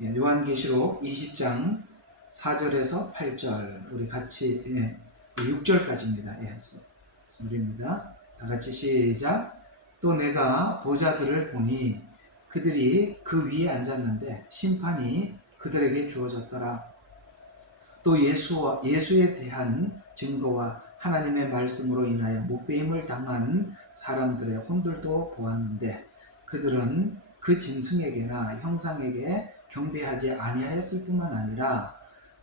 요한계시록 20장 4절에서 8절 우리 같이 6절까지입니다. 소리입니다. 다 같이 시작. 또 내가 보좌들을 보니 그들이 그 위에 앉았는데 심판이 그들에게 주어졌더라. 또 예수에 대한 증거와 하나님의 말씀으로 인하여 목배임을 당한 사람들의 혼들도 보았는데 그들은 그 짐승에게나 형상에게 경배하지 아니하였을 뿐만 아니라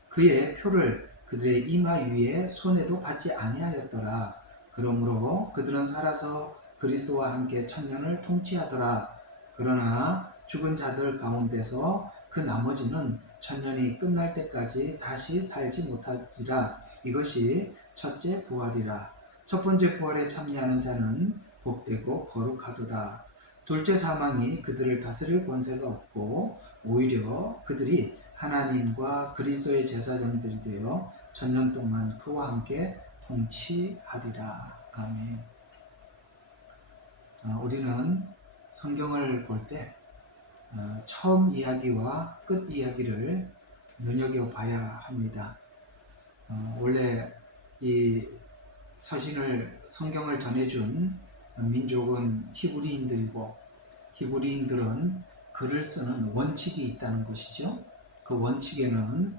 그의 표를 그들의 이마 위에 손에도 받지 아니하였더라. 그러므로 그들은 살아서 그리스도와 함께 천년을 통치하더라. 그러나 죽은 자들 가운데서 그 나머지는 천년이 끝날 때까지 다시 살지 못하리라. 이것이 첫째 부활이라. 첫 번째 부활에 참여하는 자는 복되고 거룩하도다. 둘째 사망이 그들을 다스릴 권세가 없고 오히려 그들이 하나님과 그리스도의 제사장들이 되어 천년 동안 그와 함께 통치하리라. 아멘. 우리는 성경을 볼 때 처음 이야기와 끝 이야기를 눈여겨봐야 합니다. 원래 이 성경을 전해준 민족은 히브리인들이고 히브리인들은 글을 쓰는 원칙이 있다는 것이죠. 그 원칙에는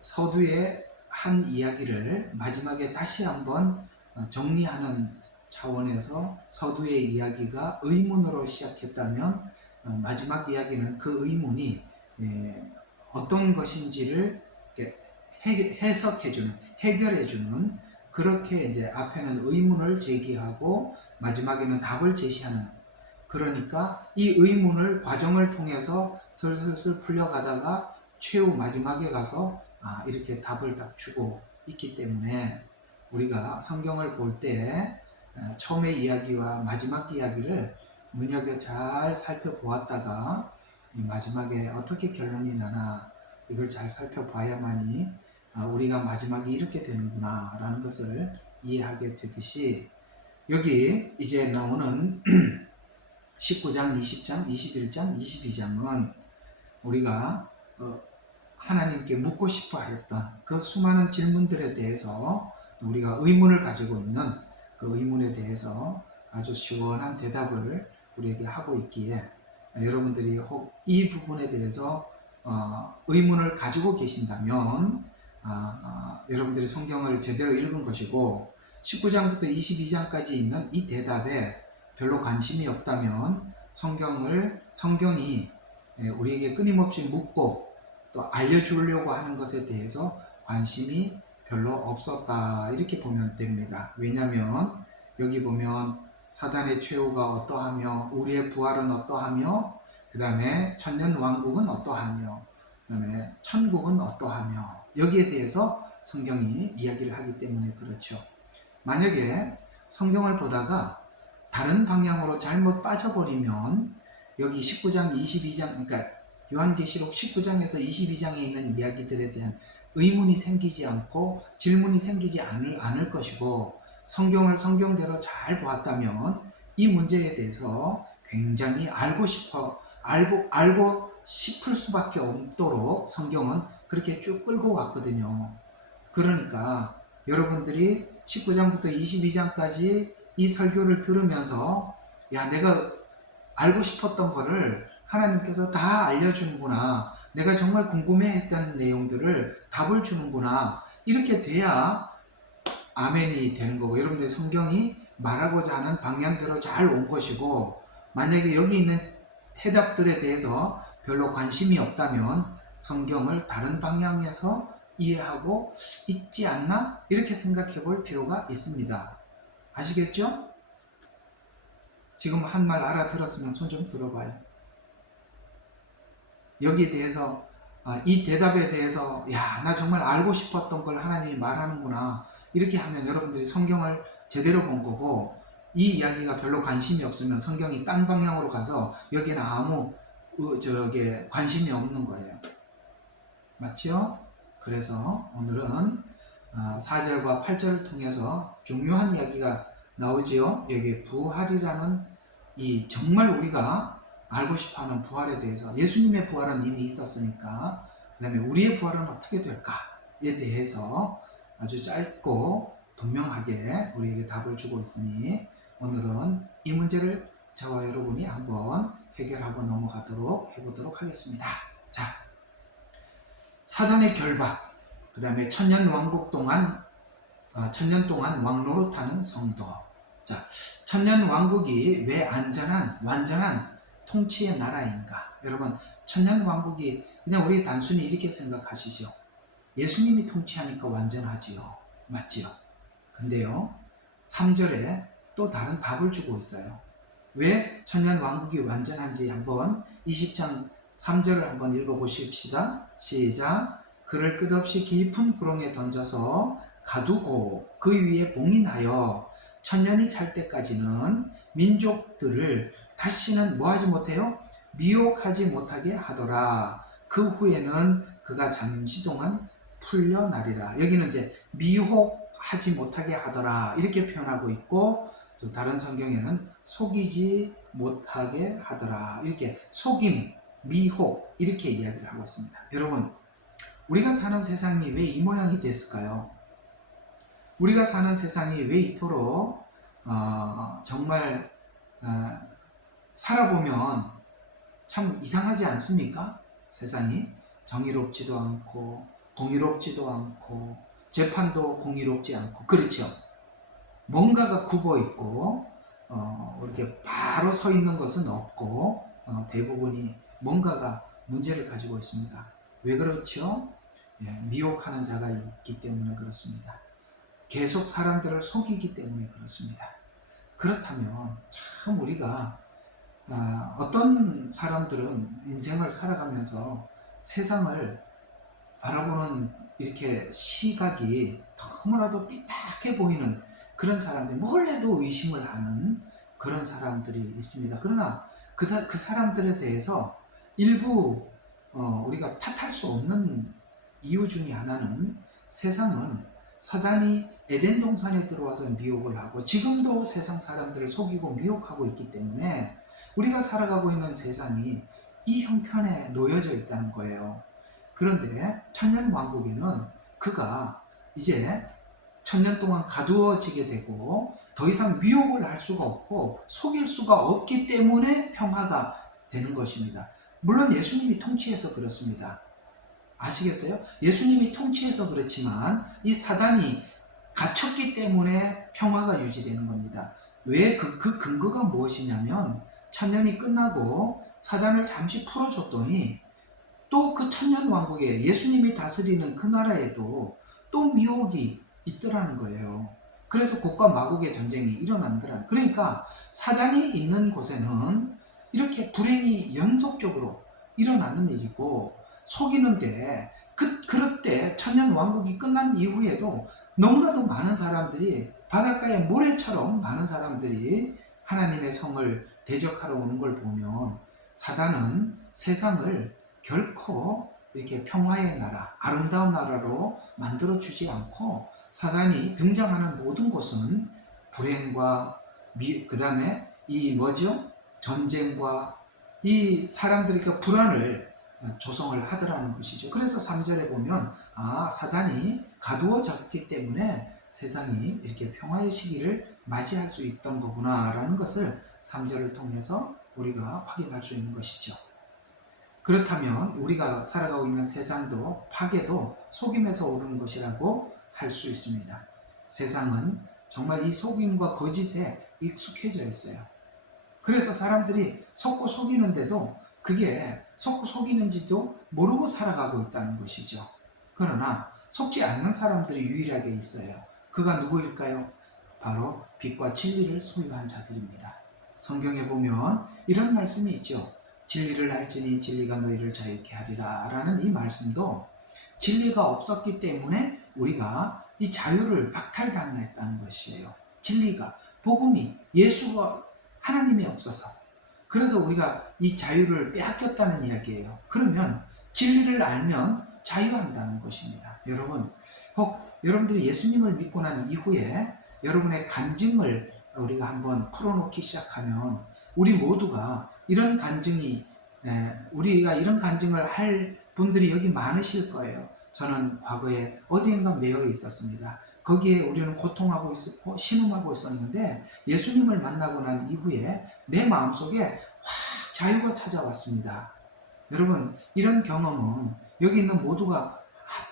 서두에 한 이야기를 마지막에 다시 한번 정리하는 차원에서 서두의 이야기가 의문으로 시작했다면 마지막 이야기는 그 의문이 어떤 것인지를 해석해주는, 해결해주는, 그렇게 이제 앞에는 의문을 제기하고 마지막에는 답을 제시하는, 그러니까 이 의문을 과정을 통해서 슬슬 풀려가다가 최후 마지막에 가서 이렇게 답을 딱 주고 있기 때문에 우리가 성경을 볼 때 처음의 이야기와 마지막 이야기를 눈여겨 잘 살펴보았다가 마지막에 어떻게 결론이 나나 이걸 잘 살펴봐야만이 우리가 마지막이 이렇게 되는구나 라는 것을 이해하게 되듯이 여기 이제 나오는 19장, 20장, 21장, 22장은 우리가 하나님께 묻고 싶어 했던 그 수많은 질문들에 대해서 우리가 의문을 가지고 있는 그 의문에 대해서 아주 시원한 대답을 우리에게 하고 있기에 여러분들이 혹 이 부분에 대해서 의문을 가지고 계신다면 여러분들이 성경을 제대로 읽은 것이고 19장부터 22장까지 있는 이 대답에 별로 관심이 없다면 성경이 우리에게 끊임없이 묻고 또 알려주려고 하는 것에 대해서 관심이 별로 없었다 이렇게 보면 됩니다. 왜냐하면 여기 보면 사단의 최후가 어떠하며 우리의 부활은 어떠하며 그 다음에 천년왕국은 어떠하며 그 다음에 천국은 어떠하며 여기에 대해서 성경이 이야기를 하기 때문에 그렇죠. 만약에 성경을 보다가 다른 방향으로 잘못 빠져버리면 여기 19장, 22장, 그러니까 요한계시록 19장에서 22장에 있는 이야기들에 대한 의문이 생기지 않고 질문이 생기지 않을 것이고 성경을 성경대로 잘 보았다면 이 문제에 대해서 굉장히 알고 싶을 수밖에 없도록 성경은 그렇게 쭉 끌고 왔거든요. 그러니까 여러분들이 19장부터 22장까지 이 설교를 들으면서 내가 알고 싶었던 거를 하나님께서 다 알려주는구나. 내가 정말 궁금해했던 내용들을 답을 주는구나. 이렇게 돼야 아멘이 되는 거고 여러분들 성경이 말하고자 하는 방향대로 잘 온 것이고 만약에 여기 있는 해답들에 대해서 별로 관심이 없다면 성경을 다른 방향에서 이해하고 있지 않나? 이렇게 생각해 볼 필요가 있습니다. 아시겠죠? 지금 한 말 알아들었으면 손 좀 들어봐요. 여기에 대해서 이 대답에 대해서 나 정말 알고 싶었던 걸 하나님이 말하는구나 이렇게 하면 여러분들이 성경을 제대로 본 거고 이 이야기가 별로 관심이 없으면 성경이 딴 방향으로 가서 여기는 아무 관심이 없는 거예요. 맞죠? 그래서 오늘은 4절과 8절을 통해서 중요한 이야기가 나오지요. 여기 부활이라는 이 정말 우리가 알고 싶어하는 부활에 대해서 예수님의 부활은 이미 있었으니까 그 다음에 우리의 부활은 어떻게 될까에 대해서 아주 짧고 분명하게 우리에게 답을 주고 있으니 오늘은 이 문제를 저와 여러분이 한번 해결하고 넘어가도록 해보도록 하겠습니다. 자, 사단의 결박, 그 다음에 천년 동안 왕노릇하는 성도. 자, 천년 왕국이 왜 안전한 완전한 통치의 나라인가? 여러분, 천년 왕국이 그냥 우리 단순히 이렇게 생각하시죠. 예수님이 통치하니까 완전하지요. 맞지요? 근데요, 3절에 또 다른 답을 주고 있어요. 왜 천년 왕국이 완전한지 한번 20장 3절을 한번 읽어보십시다. 시작. 그를 끝없이 깊은 구렁에 던져서 가두고 그 위에 봉인하여 천년이 찰 때까지는 민족들을 다시는 뭐하지 못해요? 미혹하지 못하게 하더라. 그 후에는 그가 잠시 동안 풀려나리라. 여기는 이제 미혹하지 못하게 하더라 이렇게 표현하고 있고, 또 다른 성경에는 속이지 못하게 하더라 이렇게 속임, 미혹 이렇게 이야기를 하고 있습니다. 여러분, 우리가 사는 세상이 왜 이 모양이 됐을까요? 우리가 사는 세상이 왜 이토록 정말 살아보면 참 이상하지 않습니까? 세상이 정의롭지도 않고 공의롭지도 않고 재판도 공의롭지 않고, 그렇죠? 뭔가가 굽어 있고 이렇게 바로 서 있는 것은 없고 대부분이 뭔가가 문제를 가지고 있습니다. 왜 그렇죠? 예, 미혹하는 자가 있기 때문에 그렇습니다. 계속 사람들을 속이기 때문에 그렇습니다. 그렇다면 참 우리가 어떤 사람들은 인생을 살아가면서 세상을 바라보는 이렇게 시각이 너무나도 삐딱해 보이는 그런 사람들, 뭘 해도 의심을 하는 그런 사람들이 있습니다. 그러나 그 사람들에 대해서 일부 우리가 탓할 수 없는 이유 중에 하나는 세상은 사단이 에덴 동산에 들어와서 미혹을 하고 지금도 세상 사람들을 속이고 미혹하고 있기 때문에 우리가 살아가고 있는 세상이 이 형편에 놓여져 있다는 거예요. 그런데 천년 왕국에는 그가 이제 천년 동안 가두어지게 되고 더 이상 미혹을 할 수가 없고 속일 수가 없기 때문에 평화가 되는 것입니다. 물론 예수님이 통치해서 그렇습니다. 아시겠어요? 예수님이 통치해서 그렇지만 이 사단이 갇혔기 때문에 평화가 유지되는 겁니다. 왜 그 근거가 무엇이냐면 천년이 끝나고 사단을 잠시 풀어줬더니 또 그 천년 왕국에 예수님이 다스리는 그 나라에도 또 미혹이 있더라는 거예요. 그래서 곡과 마곡의 전쟁이 일어난더라. 그러니까 사단이 있는 곳에는 이렇게 불행이 연속적으로 일어나는 일이고, 속이는데 그럴 때 천년 왕국이 끝난 이후에도 너무나도 많은 사람들이 바닷가의 모래처럼 많은 사람들이 하나님의 성을 대적하러 오는 걸 보면 사단은 세상을 결코 이렇게 평화의 나라, 아름다운 나라로 만들어주지 않고 사단이 등장하는 모든 곳은 불행과 그 다음에 전쟁과 이 사람들이 그 불안을 조성을 하더라는 것이죠. 그래서 3절에 보면 사단이 가두어졌기 때문에 세상이 이렇게 평화의 시기를 맞이할 수 있던 거구나 라는 것을 3절을 통해서 우리가 확인할 수 있는 것이죠. 그렇다면 우리가 살아가고 있는 세상도 파괴도 속임에서 오르는 것이라고 할 수 있습니다. 세상은 정말 이 속임과 거짓에 익숙해져 있어요. 그래서 사람들이 속고 속이는데도 그게 속고 속이는지도 모르고 살아가고 있다는 것이죠. 그러나 속지 않는 사람들이 유일하게 있어요. 그가 누구일까요? 바로 빛과 진리를 소유한 자들입니다. 성경에 보면 이런 말씀이 있죠. 진리를 알지니 진리가 너희를 자유케 하리라 라는 이 말씀도 진리가 없었기 때문에 우리가 이 자유를 박탈당했다는 것이에요. 진리가, 복음이, 예수가, 하나님이 없어서, 그래서 우리가 이 자유를 빼앗겼다는 이야기예요. 그러면 진리를 알면 자유한다는 것입니다. 여러분, 혹 여러분들이 예수님을 믿고 난 이후에 여러분의 간증을 우리가 한번 풀어놓기 시작하면 우리 모두가 이런 간증이 우리가 이런 간증을 할 분들이 여기 많으실 거예요. 저는 과거에 어디엔가 매여 있었습니다. 거기에 우리는 고통하고 있었고 신음하고 있었는데 예수님을 만나고 난 이후에 내 마음속에 확 자유가 찾아왔습니다. 여러분, 이런 경험은 여기 있는 모두가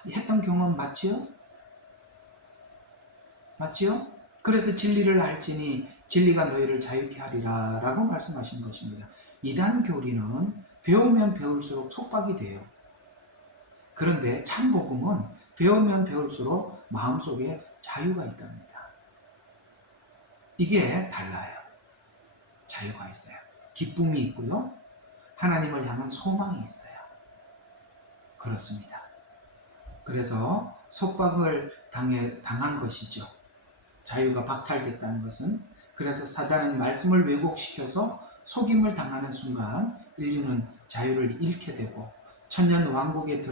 했던 경험 맞지요? 맞지요? 그래서 진리를 알지니 진리가 너희를 자유케 하리라 라고 말씀하신 것입니다. 이단 교리는 배우면 배울수록 속박이 돼요. 그런데 참 복음은 배우면 배울수록 마음속에 자유가 있답니다. 이게 달라요. 자유가 있어요. 기쁨이 있고요. 하나님을 향한 소망이 있어요. 그렇습니다. 그래서 속박을 당한 것이죠. 자유가 박탈됐다는 것은. 그래서 사단은 말씀을 왜곡시켜서 속임을 당하는 순간 인류는 자유를 잃게 되고 천년 왕국에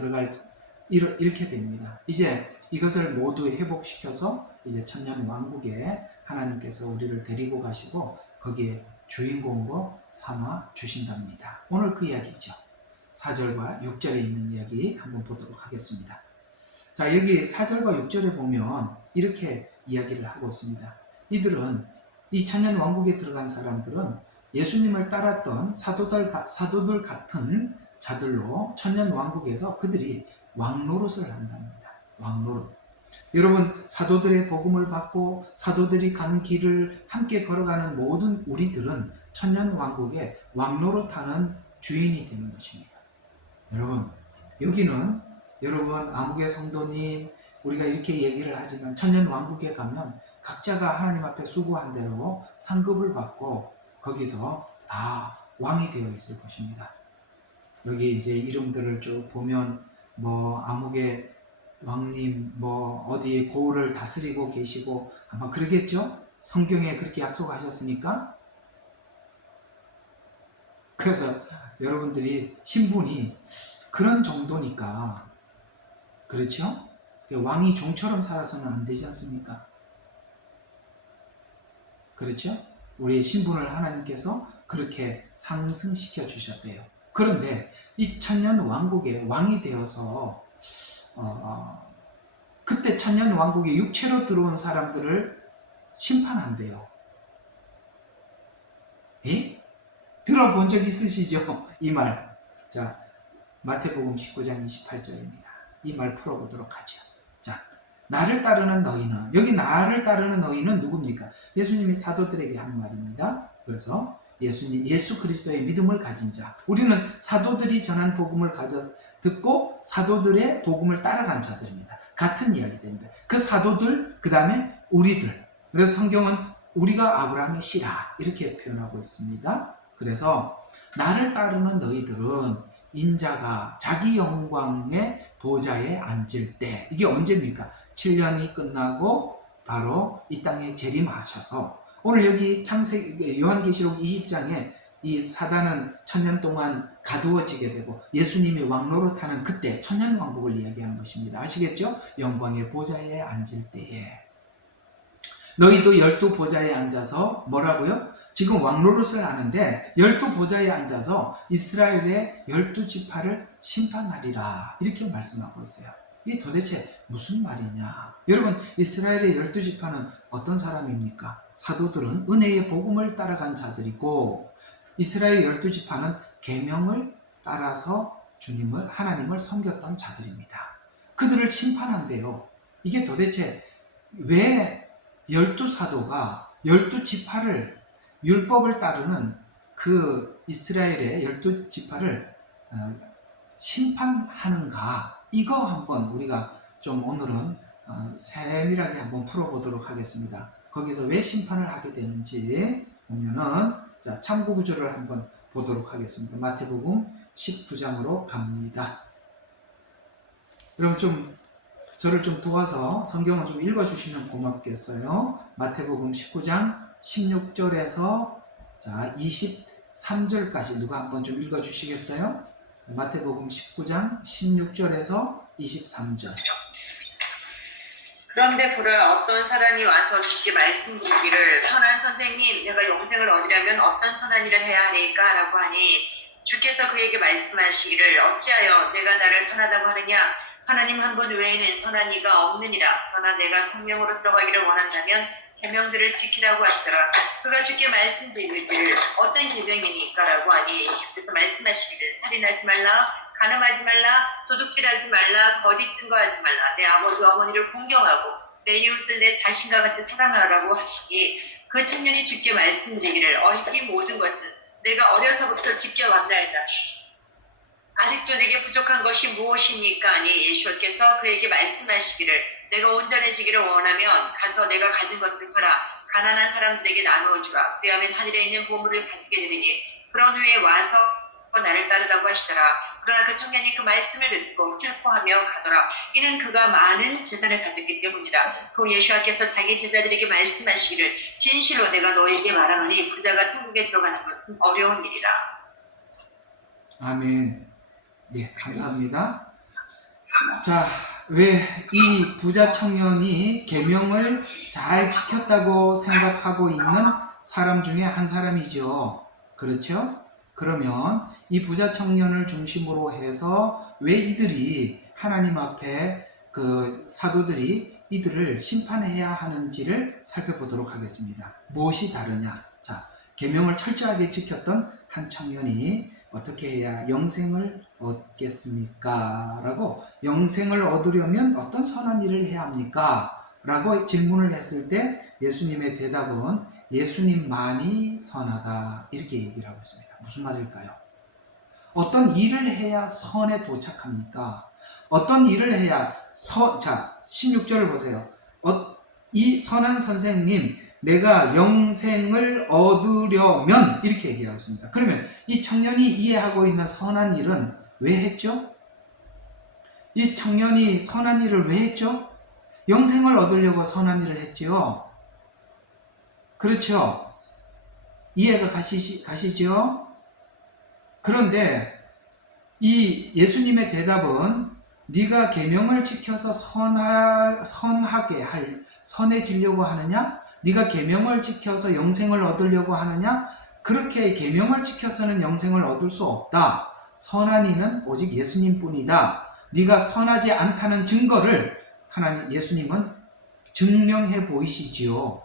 잃게 됩니다. 이제 이것을 모두 회복시켜서 이제 천년 왕국에 하나님께서 우리를 데리고 가시고 거기에 주인공으로 삼아 주신답니다. 오늘 그 이야기죠. 4절과 6절에 있는 이야기 한번 보도록 하겠습니다. 자, 여기 4절과 6절에 보면 이렇게 이야기를 하고 있습니다. 이들은 이 천년 왕국에 들어간 사람들은 예수님을 따랐던 사도들 같은 자들로 천년 왕국에서 그들이 왕노릇을 한답니다. 왕노릇. 여러분, 사도들의 복음을 받고 사도들이 간 길을 함께 걸어가는 모든 우리들은 천년 왕국의 왕노릇하는 주인이 되는 것입니다. 여러분, 여기는 여러분 아무개 성도님 우리가 이렇게 얘기를 하지만 천년 왕국에 가면 각자가 하나님 앞에 수고한 대로 상급을 받고 거기서 다 왕이 되어 있을 것입니다. 여기 이제 이름들을 쭉 보면 뭐 아무개 왕님 뭐 어디에 고을을 다스리고 계시고 아마 그러겠죠? 성경에 그렇게 약속하셨으니까. 그래서 여러분들이 신분이 그런 정도니까 그렇죠? 왕이 종처럼 살아서는 안 되지 않습니까? 그렇죠? 우리의 신분을 하나님께서 그렇게 상승시켜 주셨대요. 그런데 이 천년 왕국의 왕이 되어서 그때 천년 왕국에 육체로 들어온 사람들을 심판한대요. 에? 들어본 적 있으시죠? 이 말. 자, 마태복음 19장 28절입니다. 이 말 풀어보도록 하죠. 자, 나를 따르는 너희는, 여기 나를 따르는 너희는 누굽니까? 예수님이 사도들에게 한 말입니다. 그래서 예수 그리스도의 믿음을 가진 자. 우리는 사도들이 전한 복음을 듣고 사도들의 복음을 따라간 자들입니다. 같은 이야기 됩니다. 그 사도들, 그 다음에 우리들. 그래서 성경은 우리가 아브라함의 씨라 이렇게 표현하고 있습니다. 그래서 나를 따르는 너희들은 인자가 자기 영광의 보좌에 앉을 때, 이게 언제입니까? 7년이 끝나고 바로 이 땅에 재림하셔서, 오늘 여기 요한계시록 20장에 이 사단은 천년 동안 가두어지게 되고 예수님이 왕노릇하는 그때 천년 왕국을 이야기하는 것입니다. 아시겠죠? 영광의 보좌에 앉을 때에 너희도 12보좌에 앉아서 뭐라고요? 지금 왕노릇을 하는데 12보좌에 앉아서 이스라엘의 12지파를 심판하리라 이렇게 말씀하고 있어요. 이게 도대체 무슨 말이냐? 여러분, 이스라엘의 12지파는 어떤 사람입니까? 사도들은 은혜의 복음을 따라간 자들이고 이스라엘 12지파는 계명을 따라서 하나님을 섬겼던 자들입니다. 그들을 심판한대요. 이게 도대체 왜 12사도가 12지파를 율법을 따르는 그 이스라엘의 12지파를 심판하는가? 이거 한번 우리가 좀 오늘은 세밀하게 한번 풀어보도록 하겠습니다. 거기서 왜 심판을 하게 되는지 보면은, 자, 참고 구절을 한번 보도록 하겠습니다. 마태복음 19장으로 갑니다. 여러분 저를 좀 도와서 성경을 좀 읽어주시면 고맙겠어요. 마태복음 19장 16절에서 자 23절까지 누가 한번 좀 읽어주시겠어요? 마태복음 19장 16절에서 23절. 그런데 보라, 어떤 사람이 와서 주께 말씀드리기를, 선한 선생님, 내가 영생을 얻으려면 어떤 선한 일을 해야 하니까? 라고 하니 주께서 그에게 말씀하시기를, 어찌하여 내가 나를 선하다고 하느냐? 하나님 한 분 외에는 선한 이가 없느니라. 그러나 내가 성령으로 들어가기를 원한다면 계명들을 지키라고 하시더라. 그가 주께 말씀드리기를, 어떤 계명이니까? 라고 하니 주께서 말씀하시기를, 살인하지 말라, 간음하지 말라, 도둑질하지 말라, 거짓 증거하지 말라, 내 아버지와 어머니를 공경하고 내 이웃을 내 자신과 같이 사랑하라고 하시니 그 청년이 주께 말씀드리기를, 이 모든 것은 내가 어려서부터 지켜왔나이다. 아직도 내게 부족한 것이 무엇입니까? 하니 예수께서 그에게 말씀하시기를, 내가 온전해지기를 원하면 가서 내가 가진 것을 팔아 가난한 사람들에게 나누어 주라. 그리하면 하늘에 있는 보물을 가지게 되리니 그런 후에 와서 나를 따르라고 하시더라. 그러나 그 청년이 그 말씀을 듣고 슬퍼하며 가더라. 이는 그가 많은 재산을 가졌기 때문이라. 그 예수께서 자기 제자들에게 말씀하시기를, 진실로 내가 너에게 말하노니 부자가 천국에 들어가는 것은 어려운 일이라. 아멘. 예, 감사합니다. 자, 왜 이 부자 청년이 계명을 잘 지켰다고 생각하고 있는 사람 중에 한 사람이죠. 그렇죠? 그러면 이 부자 청년을 중심으로 해서 왜 이들이 하나님 앞에 그 사도들이 이들을 심판해야 하는지를 살펴보도록 하겠습니다. 무엇이 다르냐? 자, 계명을 철저하게 지켰던 한 청년이 어떻게 해야 영생을 얻겠습니까? 라고, 영생을 얻으려면 어떤 선한 일을 해야 합니까? 라고 질문을 했을 때 예수님의 대답은 예수님만이 선하다, 이렇게 얘기를 하고 있습니다. 무슨 말일까요? 어떤 일을 해야 선에 도착합니까? 어떤 일을 해야 자, 16절을 보세요. 이 선한 선생님, 내가 영생을 얻으려면, 이렇게 얘기하고 있습니다. 그러면 이 청년이 이해하고 있는 선한 일은 왜 했죠? 이 청년이 선한 일을 왜 했죠? 영생을 얻으려고 선한 일을 했지요. 그렇죠? 이해가 가시죠? 그런데 이 예수님의 대답은, 네가 계명을 지켜서 선해지려고 하느냐? 네가 계명을 지켜서 영생을 얻으려고 하느냐? 그렇게 계명을 지켜서는 영생을 얻을 수 없다. 선한 이는 오직 예수님뿐이다. 네가 선하지 않다는 증거를 예수님은 증명해 보이시지요.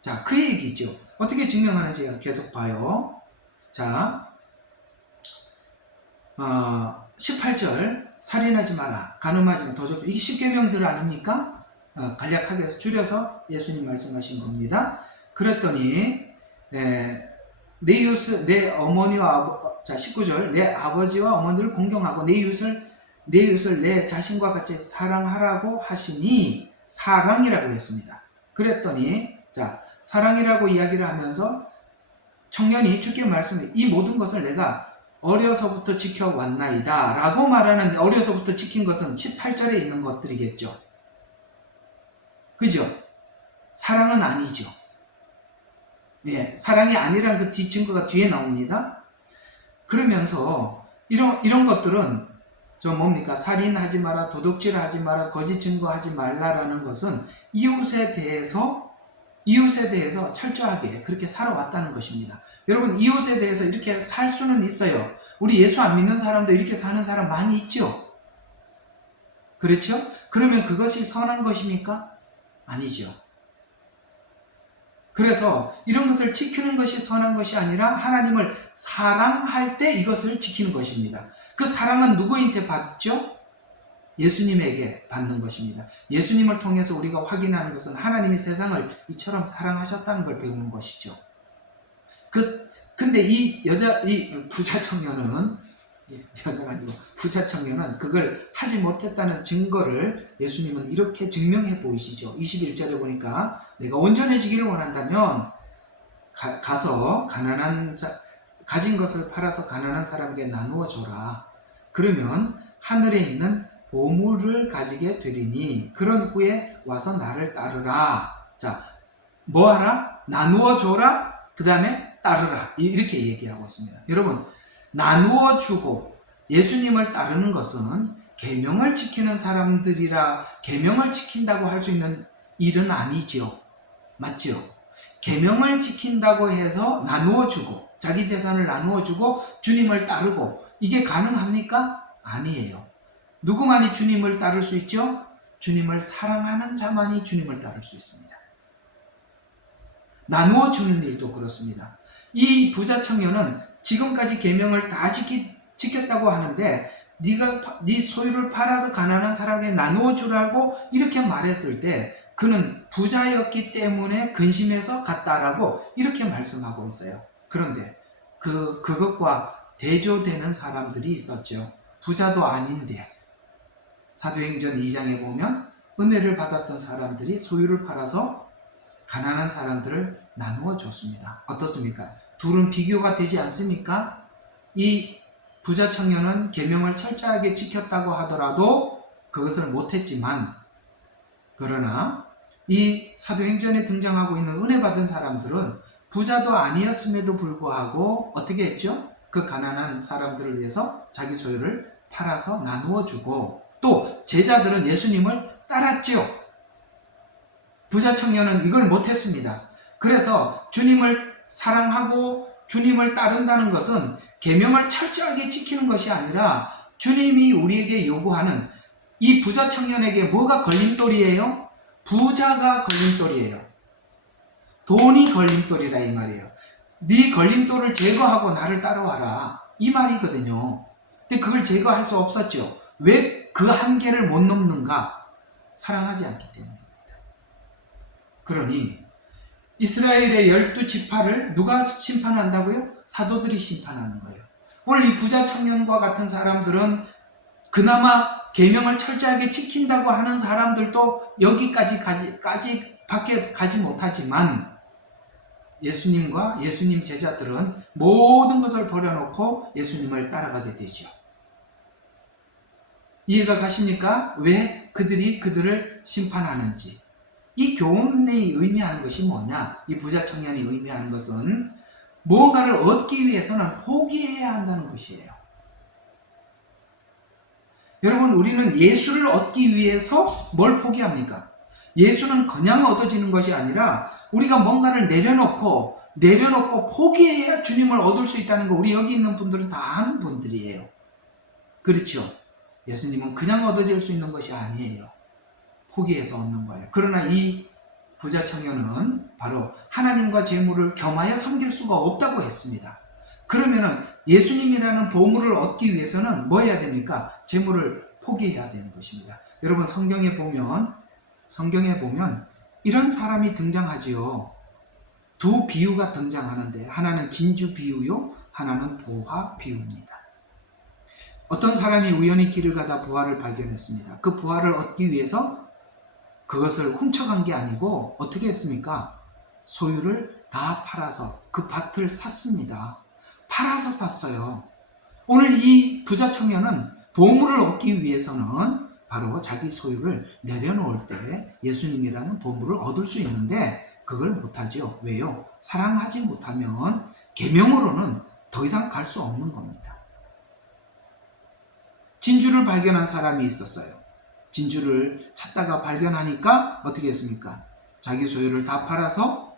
자, 그 얘기죠. 어떻게 증명하는지 계속 봐요. 자, 18절, 살인하지 마라, 간음하지 마라, 도둑질, 이게 10계명들 아닙니까? 간략하게 줄여서 예수님 말씀하신 겁니다. 그랬더니 내 이웃을, 내 어머니와 19절, 내 아버지와 어머니를 공경하고 내 이웃을 내 자신과 같이 사랑하라고 하시니, 사랑이라고 했습니다. 그랬더니, 자, 사랑이라고 이야기를 하면서 청년이 주께 말씀해, 이 모든 것을 내가 어려서부터 지켜왔나이다 라고 말하는, 어려서부터 지킨 것은 18절에 있는 것들이겠죠. 그죠? 사랑은 아니죠. 예, 사랑이 아니라는 그 증거가 뒤에 나옵니다. 그러면서 이런 것들은 뭡니까? 살인하지 마라, 도둑질하지 마라, 거짓 증거하지 말라라는 것은 이웃에 대해서 철저하게 그렇게 살아왔다는 것입니다. 여러분, 이웃에 대해서 이렇게 살 수는 있어요. 우리 예수 안 믿는 사람도 이렇게 사는 사람 많이 있죠. 그렇죠? 그러면 그것이 선한 것입니까? 아니죠. 그래서 이런 것을 지키는 것이 선한 것이 아니라 하나님을 사랑할 때 이것을 지키는 것입니다. 그 사랑은 누구한테 받죠? 예수님에게 받는 것입니다. 예수님을 통해서 우리가 확인하는 것은 하나님이 세상을 이처럼 사랑하셨다는 걸 배우는 것이죠. 근데 이 부자 청년은, 여자가 아니고 부자 청년은 그걸 하지 못했다는 증거를 예수님은 이렇게 증명해 보이시죠. 21절에 보니까, 내가 온전해지기를 원한다면 가서 가진 것을 팔아서 가난한 사람에게 나누어 줘라. 그러면 하늘에 있는 보물을 가지게 되리니 그런 후에 와서 나를 따르라. 자, 뭐하라? 나누어 줘라. 그 다음에 따르라. 이렇게 얘기하고 있습니다. 여러분, 나누어 주고 예수님을 따르는 것은 계명을 지키는 사람들이라 계명을 지킨다고 할 수 있는 일은 아니죠. 맞죠? 계명을 지킨다고 해서 나누어 주고 자기 재산을 나누어 주고 주님을 따르고 이게 가능합니까? 아니에요. 누구만이 주님을 따를 수 있죠? 주님을 사랑하는 자만이 주님을 따를 수 있습니다. 나누어 주는 일도 그렇습니다. 이 부자 청년은 지금까지 계명을 다 지켰다고 하는데 네가 네 소유를 팔아서 가난한 사람에게 나누어 주라고 이렇게 말했을 때 그는 부자였기 때문에 근심해서 갔다라고 이렇게 말씀하고 있어요. 그런데 그것과 대조되는 사람들이 있었죠. 부자도 아닌데 사도행전 2장에 보면 은혜를 받았던 사람들이 소유를 팔아서 가난한 사람들을 나누어 줬습니다. 어떻습니까? 둘은 비교가 되지 않습니까? 이 부자 청년은 계명을 철저하게 지켰다고 하더라도 그것을 못했지만 그러나 이 사도행전에 등장하고 있는 은혜 받은 사람들은 부자도 아니었음에도 불구하고 어떻게 했죠? 그 가난한 사람들을 위해서 자기 소유를 팔아서 나누어 주고 또 제자들은 예수님을 따랐죠. 부자 청년은 이걸 못했습니다. 그래서 주님을 사랑하고 주님을 따른다는 것은 계명을 철저하게 지키는 것이 아니라 주님이 우리에게 요구하는 이 부자 청년에게 뭐가 걸림돌이에요? 부자가 걸림돌이에요. 돈이 걸림돌이라 이 말이에요. 네 걸림돌을 제거하고 나를 따라와라 이 말이거든요. 근데 그걸 제거할 수 없었죠. 왜 그 한계를 못 넘는가? 사랑하지 않기 때문입니다. 그러니 이스라엘의 12지파를 누가 심판한다고요? 사도들이 심판하는 거예요. 오늘 이 부자 청년과 같은 사람들은 그나마 계명을 철저하게 지킨다고 하는 사람들도 여기까지 밖에 가지 못하지만 예수님과 예수님 제자들은 모든 것을 버려놓고 예수님을 따라가게 되죠. 이해가 가십니까? 왜 그들이 그들을 심판하는지. 이 교훈이 의미하는 것이 뭐냐? 이 부자 청년이 의미하는 것은 무언가를 얻기 위해서는 포기해야 한다는 것이에요. 여러분, 우리는 예수를 얻기 위해서 뭘 포기합니까? 예수는 그냥 얻어지는 것이 아니라 우리가 뭔가를 내려놓고 포기해야 주님을 얻을 수 있다는 거 우리 여기 있는 분들은 다 아는 분들이에요. 그렇죠? 예수님은 그냥 얻어질 수 있는 것이 아니에요. 포기해서 얻는 거예요. 그러나 이 부자 청년은 바로 하나님과 재물을 겸하여 섬길 수가 없다고 했습니다. 그러면은 예수님이라는 보물을 얻기 위해서는 뭐 해야 됩니까? 재물을 포기해야 되는 것입니다. 여러분 성경에 보면 이런 사람이 등장하지요. 두 비유가 등장하는데 하나는 진주 비유요, 하나는 보화 비유입니다. 어떤 사람이 우연히 길을 가다 보화를 발견했습니다. 그 보화를 얻기 위해서 그것을 훔쳐간 게 아니고 어떻게 했습니까? 소유를 다 팔아서 그 밭을 샀습니다. 팔아서 샀어요. 오늘 이 부자 청년은 보물을 얻기 위해서는 바로 자기 소유를 내려놓을 때 예수님이라는 보물을 얻을 수 있는데 그걸 못하죠. 왜요? 사랑하지 못하면 계명으로는 더 이상 갈 수 없는 겁니다. 진주를 발견한 사람이 있었어요. 진주를 찾다가 발견하니까 어떻게 했습니까? 자기 소유를 다 팔아서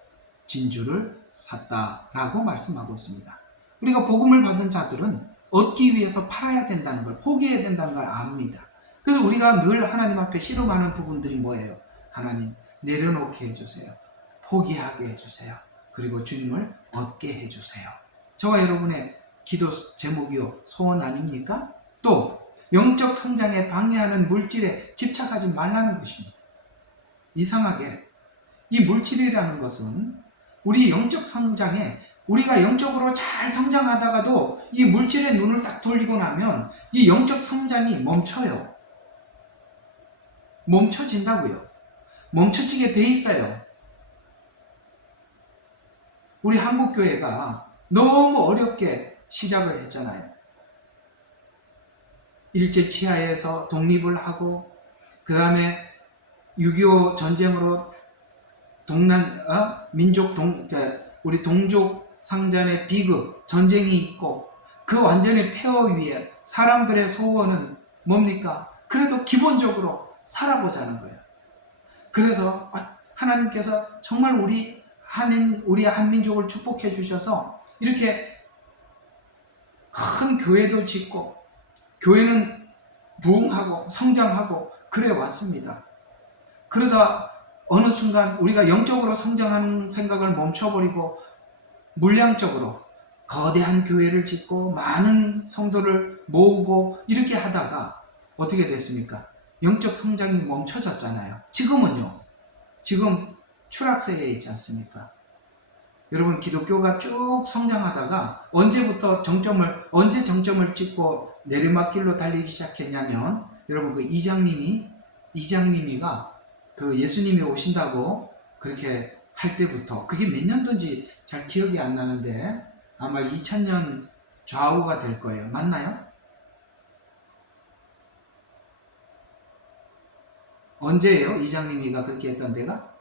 진주를 샀다라고 말씀하고 있습니다. 우리가 복음을 받은 자들은 얻기 위해서 팔아야 된다는 걸, 포기해야 된다는 걸 압니다. 그래서 우리가 늘 하나님 앞에 씨름하는 부분들이 뭐예요? 하나님 내려놓게 해주세요. 포기하게 해주세요. 그리고 주님을 얻게 해주세요. 저와 여러분의 기도 제목이요, 소원 아닙니까? 또 영적 성장에 방해하는 물질에 집착하지 말라는 것입니다. 이상하게 이 물질이라는 것은 우리 영적 성장에 우리가 영적으로 잘 성장하다가도 이 물질의 눈을 딱 돌리고 나면 이 영적 성장이 멈춰요. 멈춰진다고요. 멈춰지게 돼 있어요. 우리 한국교회가 너무 어렵게 시작을 했잖아요. 일제 치하에서 독립을 하고 그 다음에 6.25 전쟁으로 우리 동족 상잔의 비극 전쟁이 있고 그 완전히 폐허 위에 사람들의 소원은 뭡니까? 그래도 기본적으로 살아보자는 거예요. 그래서 하나님께서 정말 우리 한민족을 축복해 주셔서 이렇게 큰 교회도 짓고 교회는 부흥하고 성장하고 그래 왔습니다. 그러다 어느 순간 우리가 영적으로 성장하는 생각을 멈춰버리고 물량적으로 거대한 교회를 짓고 많은 성도를 모으고 이렇게 하다가 어떻게 됐습니까? 영적 성장이 멈춰졌잖아요. 지금은요. 지금 추락세에 있지 않습니까? 여러분, 기독교가 쭉 성장하다가 언제 정점을 찍고 내리막길로 달리기 시작했냐면, 여러분, 그 이장님이가 그 예수님이 오신다고 그렇게 할 때부터, 그게 몇 년도인지 잘 기억이 안 나는데 아마 2000년 좌우가 될 거예요. 맞나요? 언제예요? 이장님이가 그렇게 했던 데가?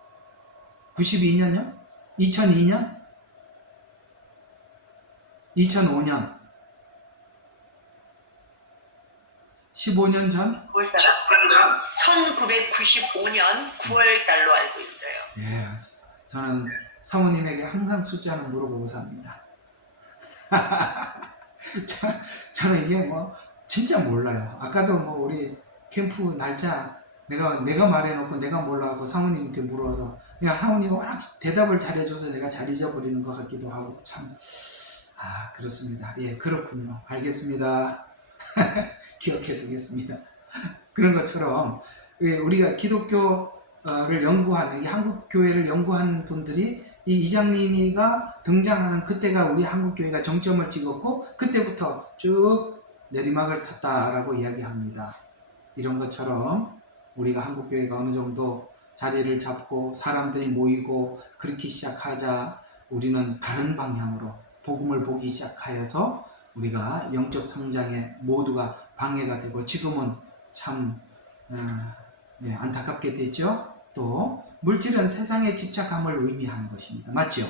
92년요? 2002년? 2005년? 15년 전? 1995년 9월 달로 알고 있어요. 예, 저는 사모님에게 항상 숫자는 물어보고 삽니다. 저는 이게 뭐 진짜 몰라요. 아까도 뭐 우리 캠프 날짜 내가 말해놓고 내가 몰라하고 사모님한테 물어서 그냥 사모님이 워낙 대답을 잘해줘서 내가 잘 잊어버리는 것 같기도 하고 참 그렇습니다. 예, 그렇군요. 알겠습니다. 기억해 두겠습니다. 그런 것처럼 우리가 기독교를 연구하는 한국 교회를 연구한 분들이 이 이장님이가 등장하는 그때가 우리 한국 교회가 정점을 찍었고 그때부터 쭉 내리막을 탔다라고 이야기합니다. 이런 것처럼 우리가 한국 교회가 어느 정도 자리를 잡고 사람들이 모이고 그렇게 시작하자 우리는 다른 방향으로 복음을 보기 시작하여서 우리가 영적 성장에 모두가 방해가 되고 지금은 참 안타깝게 됐죠. 또 물질은 세상의 집착함을 의미하는 것입니다. 맞죠?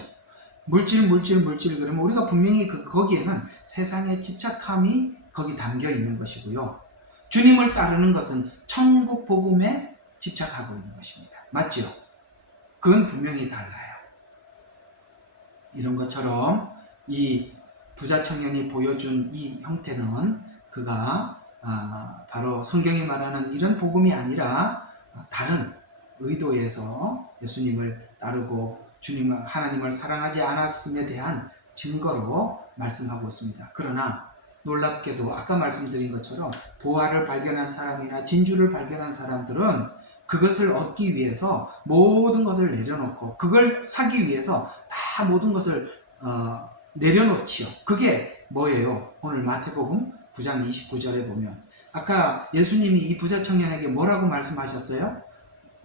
물질 그러면 우리가 분명히 거기에는 세상의 집착함이 거기 담겨 있는 것이고요. 주님을 따르는 것은 천국 복음에 집착하고 있는 것입니다. 맞죠? 그건 분명히 달라요. 이런 것처럼 이 부자 청년이 보여준 이 형태는 그가 바로 성경이 말하는 이런 복음이 아니라 다른 의도에서 예수님을 따르고 하나님을 사랑하지 않았음에 대한 증거로 말씀하고 있습니다. 그러나 놀랍게도 아까 말씀드린 것처럼 보화를 발견한 사람이나 진주를 발견한 사람들은 그것을 얻기 위해서 모든 것을 내려놓고 그걸 사기 위해서 다 모든 것을 내려놓지요. 그게 뭐예요? 오늘 마태복음 9장 29절에 보면 아까 예수님이 이 부자 청년에게 뭐라고 말씀하셨어요?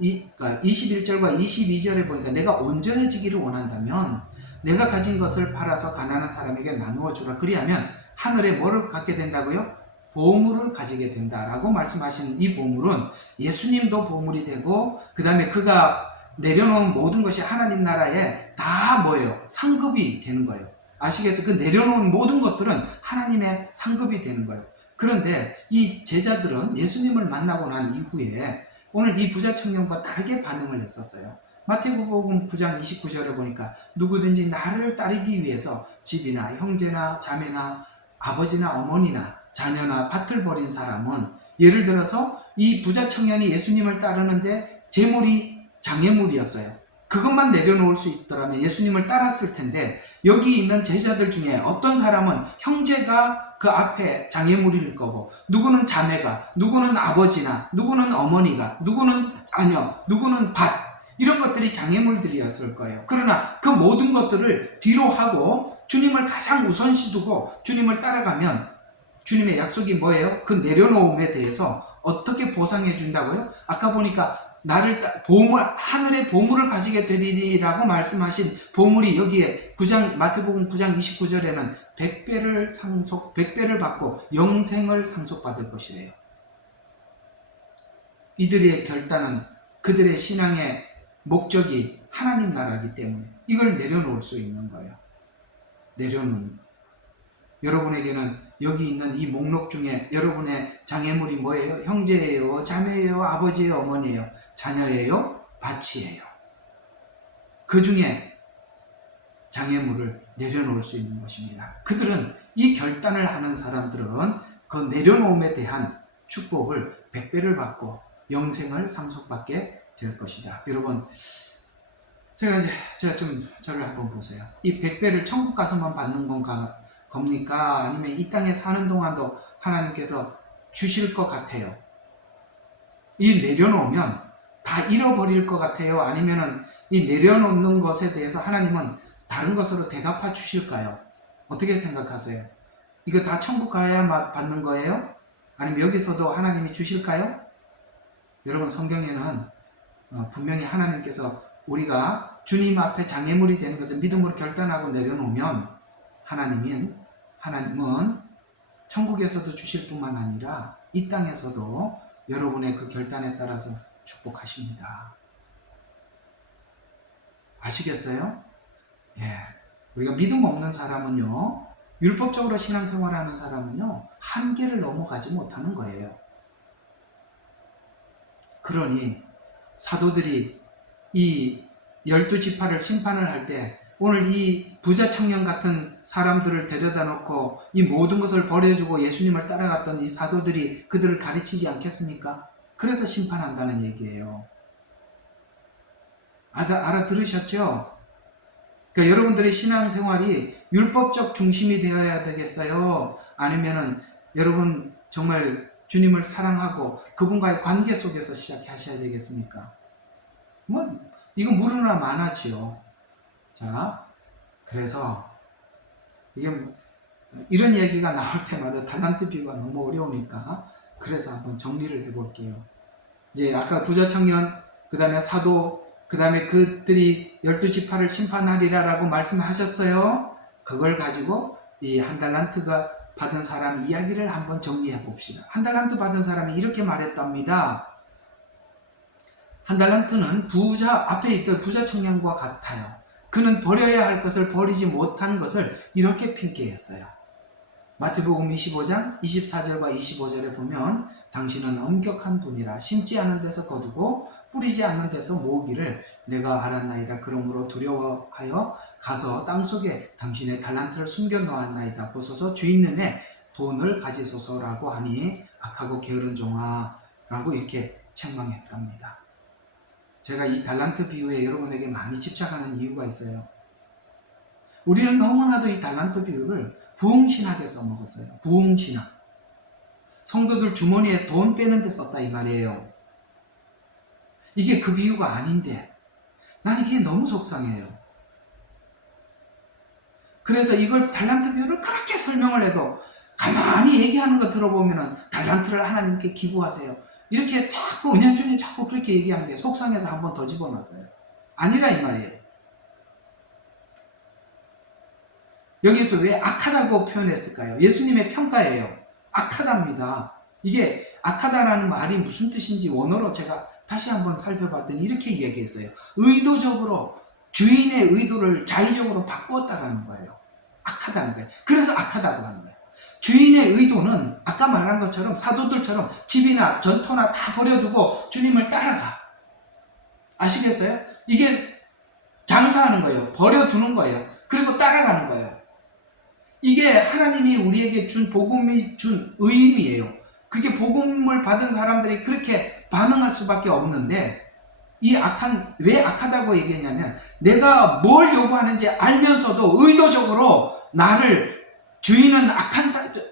21절과 22절에 보니까 내가 온전해지기를 원한다면 내가 가진 것을 팔아서 가난한 사람에게 나누어 주라. 그리하면 하늘에 뭐를 갖게 된다고요? 보물을 가지게 된다라고 말씀하시는 이 보물은 예수님도 보물이 되고 그 다음에 그가 내려놓은 모든 것이 하나님 나라에 다 뭐예요? 상급이 되는 거예요. 아시겠어요? 그 내려놓은 모든 것들은 하나님의 상급이 되는 거예요. 그런데 이 제자들은 예수님을 만나고 난 이후에 오늘 이 부자 청년과 다르게 반응을 했었어요. 마태복음 9장 29절에 보니까 누구든지 나를 따르기 위해서 집이나 형제나 자매나 아버지나 어머니나 자녀나 밭을 버린 사람은 예를 들어서 이 부자 청년이 예수님을 따르는데 재물이 장애물이었어요. 그것만 내려놓을 수 있더라면 예수님을 따랐을 텐데 여기 있는 제자들 중에 어떤 사람은 형제가 그 앞에 장애물일 거고 누구는 자매가, 누구는 아버지나 누구는 어머니가, 누구는 자녀, 누구는 밭 이런 것들이 장애물들이었을 거예요. 그러나 그 모든 것들을 뒤로 하고 주님을 가장 우선시 두고 주님을 따라가면 주님의 약속이 뭐예요? 그 내려놓음에 대해서 어떻게 보상해 준다고요? 아까 보니까 하늘의 보물을 가지게 되리라고 말씀하신 보물이 여기에 마태복음 9장 29절에는 100배를 받고 영생을 상속받을 것이래요. 이들의 결단은 그들의 신앙의 목적이 하나님 나라이기 때문에 이걸 내려놓을 수 있는 거예요. 내려놓는. 여러분에게는 여기 있는 이 목록 중에 여러분의 장애물이 뭐예요? 형제예요? 자매예요? 아버지예요? 어머니예요? 자녀예요? 밭이에요? 그 중에 장애물을 내려놓을 수 있는 것입니다. 그들은 이 결단을 하는 사람들은 그 내려놓음에 대한 축복을 100배를 받고 영생을 상속받게 될 것이다. 여러분, 제가 좀 저를 한번 보세요. 이 100배를 천국 가서만 받는 겁니까? 아니면 이 땅에 사는 동안도 하나님께서 주실 것 같아요? 이 내려놓으면 다 잃어버릴 것 같아요? 아니면은 이 내려놓는 것에 대해서 하나님은 다른 것으로 대갚아 주실까요? 어떻게 생각하세요? 이거 다 천국 가야 받는 거예요? 아니면 여기서도 하나님이 주실까요? 여러분, 성경에는 분명히 하나님께서 우리가 주님 앞에 장애물이 되는 것을 믿음으로 결단하고 내려놓으면 하나님은 천국에서도 주실 뿐만 아니라 이 땅에서도 여러분의 그 결단에 따라서 축복하십니다. 아시겠어요? 예. 우리가 믿음 없는 사람은요, 율법적으로 신앙생활하는 사람은요, 한계를 넘어가지 못하는 거예요. 그러니 사도들이 이 12지파를 심판을 할 때 오늘 이 부자 청년 같은 사람들을 데려다 놓고 이 모든 것을 버려주고 예수님을 따라갔던 이 사도들이 그들을 가르치지 않겠습니까? 그래서 심판한다는 얘기예요. 알아들으셨죠? 그러니까 여러분들의 신앙생활이 율법적 중심이 되어야 되겠어요? 아니면은 여러분 정말 주님을 사랑하고 그분과의 관계 속에서 시작하셔야 되겠습니까? 이거 물으나 마나지요. 자, 그래서 이런 얘기가 나올 때마다 달란트 비유가 너무 어려우니까 그래서 한번 정리를 해볼게요. 이제 아까 부자 청년, 그 다음에 사도, 그 다음에 그들이 12지파를 심판하리라라고 말씀하셨어요. 그걸 가지고 이 한 달란트가 받은 사람 이야기를 한번 정리해 봅시다. 한 달란트 받은 사람이 이렇게 말했답니다. 한 달란트는 앞에 있던 부자 청년과 같아요. 그는 버려야 할 것을 버리지 못한 것을 이렇게 핑계했어요. 마태복음 25장 24절과 25절에 보면 당신은 엄격한 분이라 심지 않은 데서 거두고 뿌리지 않는 데서 모으기를 내가 알았나이다. 그러므로 두려워하여 가서 땅속에 당신의 달란트를 숨겨 놓았나이다. 보소서 주인님의 돈을 가지소서라고 하니 악하고 게으른 종아 라고 이렇게 책망했답니다. 제가 이 달란트 비유에 여러분에게 많이 집착하는 이유가 있어요. 우리는 너무나도 이 달란트 비유를 부흥신학에 써먹었어요. 부흥신학. 성도들 주머니에 돈 빼는 데 썼다 이 말이에요. 이게 그 비유가 아닌데 나는 이게 너무 속상해요. 그래서 이걸 달란트 비유를 그렇게 설명을 해도 가만히 얘기하는 거 들어보면은 달란트를 하나님께 기부하세요. 이렇게 자꾸 은연중에 자꾸 그렇게 얘기하는 게 속상해서 한 번 더 집어넣었어요. 아니라 이 말이에요. 여기서 왜 악하다고 표현했을까요? 예수님의 평가예요. 악하답니다. 이게 악하다라는 말이 무슨 뜻인지 원어로 제가 다시 한번 살펴봤더니 이렇게 이야기했어요. 의도적으로 주인의 의도를 자의적으로 바꾸었다라는 거예요. 악하다는 거예요. 그래서 악하다고 하는 거예요. 주인의 의도는 아까 말한 것처럼 사도들처럼 집이나 전토나 다 버려두고 주님을 따라가. 아시겠어요? 이게 장사하는 거예요. 버려두는 거예요. 그리고 따라가는 거예요. 이게 하나님이 우리에게 준 복음이 준 의미예요. 그게 복음을 받은 사람들이 그렇게 반응할 수밖에 없는데 왜 악하다고 얘기했냐면 내가 뭘 요구하는지 알면서도 의도적으로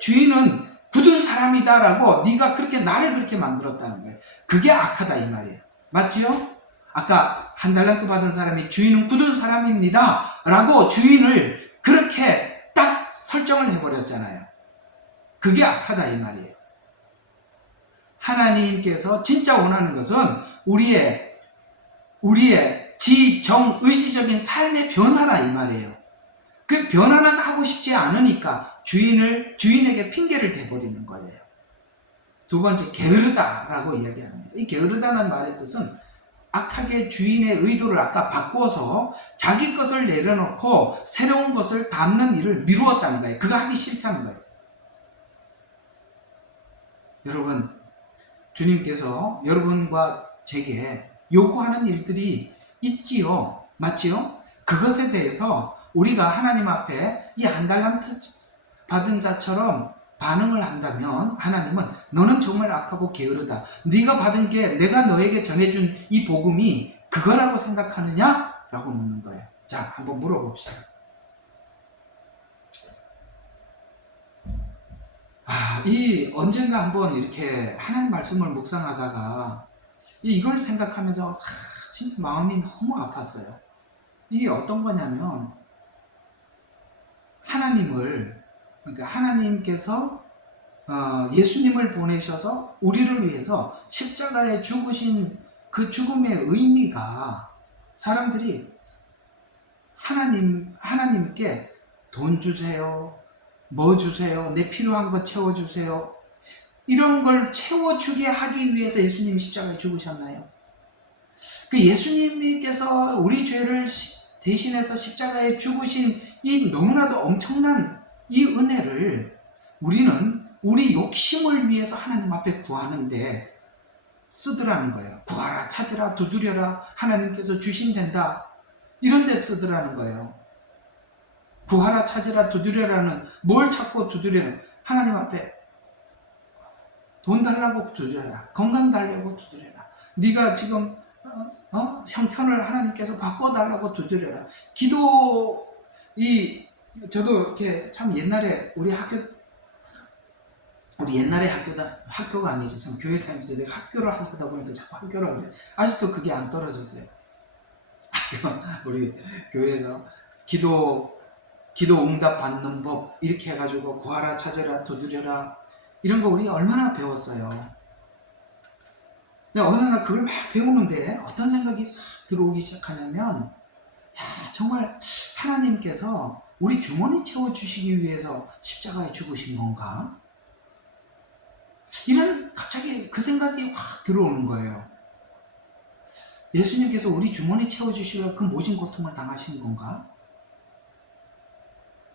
주인은 굳은 사람이다라고 네가 그렇게 나를 그렇게 만들었다는 거예요. 그게 악하다 이 말이에요. 맞지요? 아까 한 달란트 받은 사람이 주인은 굳은 사람입니다 라고 주인을 그렇게 딱 설정을 해버렸잖아요. 그게 악하다 이 말이에요. 하나님께서 진짜 원하는 것은 우리의 의지적인 삶의 변화라 이 말이에요. 그 변화는 하고 싶지 않으니까 주인에게 핑계를 대버리는 거예요. 두 번째, 게으르다라고 이야기합니다. 이 게으르다는 말의 뜻은 악하게 주인의 의도를 아까 바꾸어서 자기 것을 내려놓고 새로운 것을 담는 일을 미루었다는 거예요. 그거 하기 싫다는 거예요. 여러분, 주님께서 여러분과 제게 요구하는 일들이 있지요. 맞지요? 그것에 대해서 우리가 하나님 앞에 이 한 달란트 받은 자처럼 반응을 한다면 하나님은 너는 정말 악하고 게으르다. 네가 받은 게 내가 너에게 전해준 이 복음이 그거라고 생각하느냐? 라고 묻는 거예요. 자, 한번 물어봅시다. 이 언젠가 한번 이렇게 하나님 말씀을 묵상하다가 이걸 생각하면서 진짜 마음이 너무 아팠어요. 이게 어떤 거냐면 그러니까 하나님께서 예수님을 보내셔서 우리를 위해서 십자가에 죽으신 그 죽음의 의미가 사람들이 하나님께 돈 주세요, 뭐 주세요, 내 필요한 거 채워주세요, 이런 걸 채워주게 하기 위해서 예수님이 십자가에 죽으셨나요? 그 예수님께서 우리 죄를 대신해서 십자가에 죽으신 이 너무나도 엄청난 이 은혜를 우리는 우리 욕심을 위해서 하나님 앞에 구하는데 쓰더라는 거예요. 구하라, 찾으라, 두드려라, 하나님께서 주신단다, 이런 데 쓰더라는 거예요. 구하라, 찾으라, 두드려라는 뭘 찾고 두드려는, 하나님 앞에 돈 달라고 두드려라, 건강 달라고 두드려라, 네가 지금 형편을 하나님께서 바꿔달라고 두드려라. 저도 이렇게 참 옛날에 학교가 아니죠. 참 교회 다니면서 내가 학교를 하다 보니까 자꾸 학교라고 그래. 아직도 그게 안 떨어졌어요. 우리 교회에서 기도 응답 받는 법 이렇게 해가지고 구하라, 찾으라, 두드려라, 이런 거 우리 얼마나 배웠어요. 근데 어느 날 그걸 막 배우는데 어떤 생각이 싹 들어오기 시작하냐면, 정말 하나님께서 우리 주머니 채워주시기 위해서 십자가에 죽으신 건가? 갑자기 그 생각이 확 들어오는 거예요. 예수님께서 우리 주머니 채워주시려 그 모진 고통을 당하신 건가?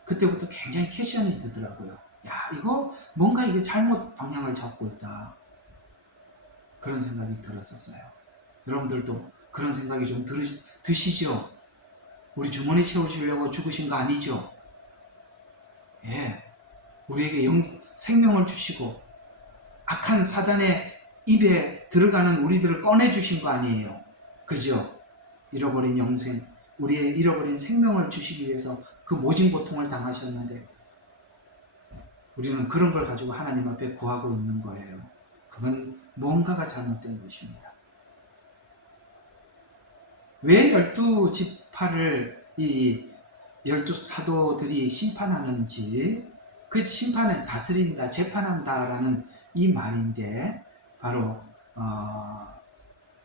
그때부터 굉장히 캐션이 되더라고요. 뭔가 이게 잘못 방향을 잡고 있다, 그런 생각이 들었었어요. 여러분들도 그런 생각이 좀 드시죠? 우리 주머니 채우시려고 죽으신 거 아니죠? 예, 우리에게 생명을 주시고 악한 사단의 입에 들어가는 우리들을 꺼내주신 거 아니에요. 그죠? 잃어버린 영생, 우리의 잃어버린 생명을 주시기 위해서 그 모진 고통을 당하셨는데 우리는 그런 걸 가지고 하나님 앞에 구하고 있는 거예요. 그건 뭔가가 잘못된 것입니다. 왜 12지파를 이 12사도들이 심판하는지, 그 심판은 다스린다, 재판한다라는 이 말인데, 바로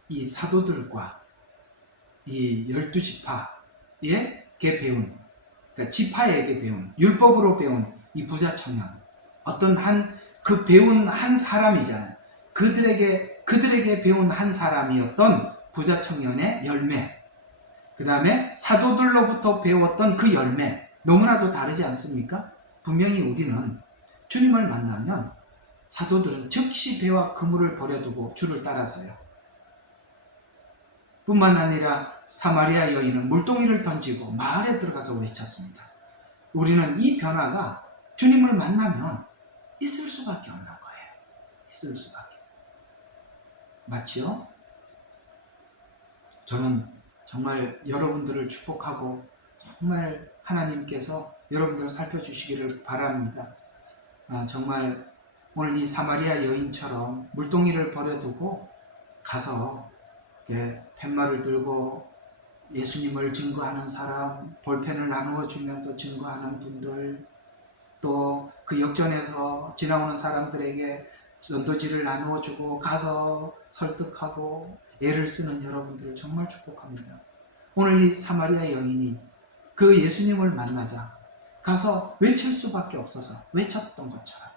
이 사도들과 이 12지파에게 배운, 그러니까 지파에게 배운, 율법으로 배운 이 부자청년, 그 배운 한 사람이잖아요. 그들에게 배운 한 사람이었던 부자청년의 열매, 그 다음에 사도들로부터 배웠던 그 열매, 너무나도 다르지 않습니까? 분명히 우리는 주님을 만나면 사도들은 즉시 배와 그물을 버려두고 주를 따랐어요. 뿐만 아니라 사마리아 여인은 물동이를 던지고 마을에 들어가서 외쳤습니다. 우리는 이 변화가 주님을 만나면 있을 수밖에 없는 거예요. 있을 수밖에. 맞지요? 저는 정말 여러분들을 축복하고 정말 하나님께서 여러분들을 살펴주시기를 바랍니다. 정말 오늘 이 사마리아 여인처럼 물동이를 버려두고 가서 팻말을 들고 예수님을 증거하는 사람, 볼펜을 나누어 주면서 증거하는 분들, 또 그 역전에서 지나오는 사람들에게 전도지를 나누어 주고 가서 설득하고 애를 쓰는 여러분들을 정말 축복합니다. 오늘 이 사마리아 여인이 그 예수님을 만나자 가서 외칠 수밖에 없어서 외쳤던 것처럼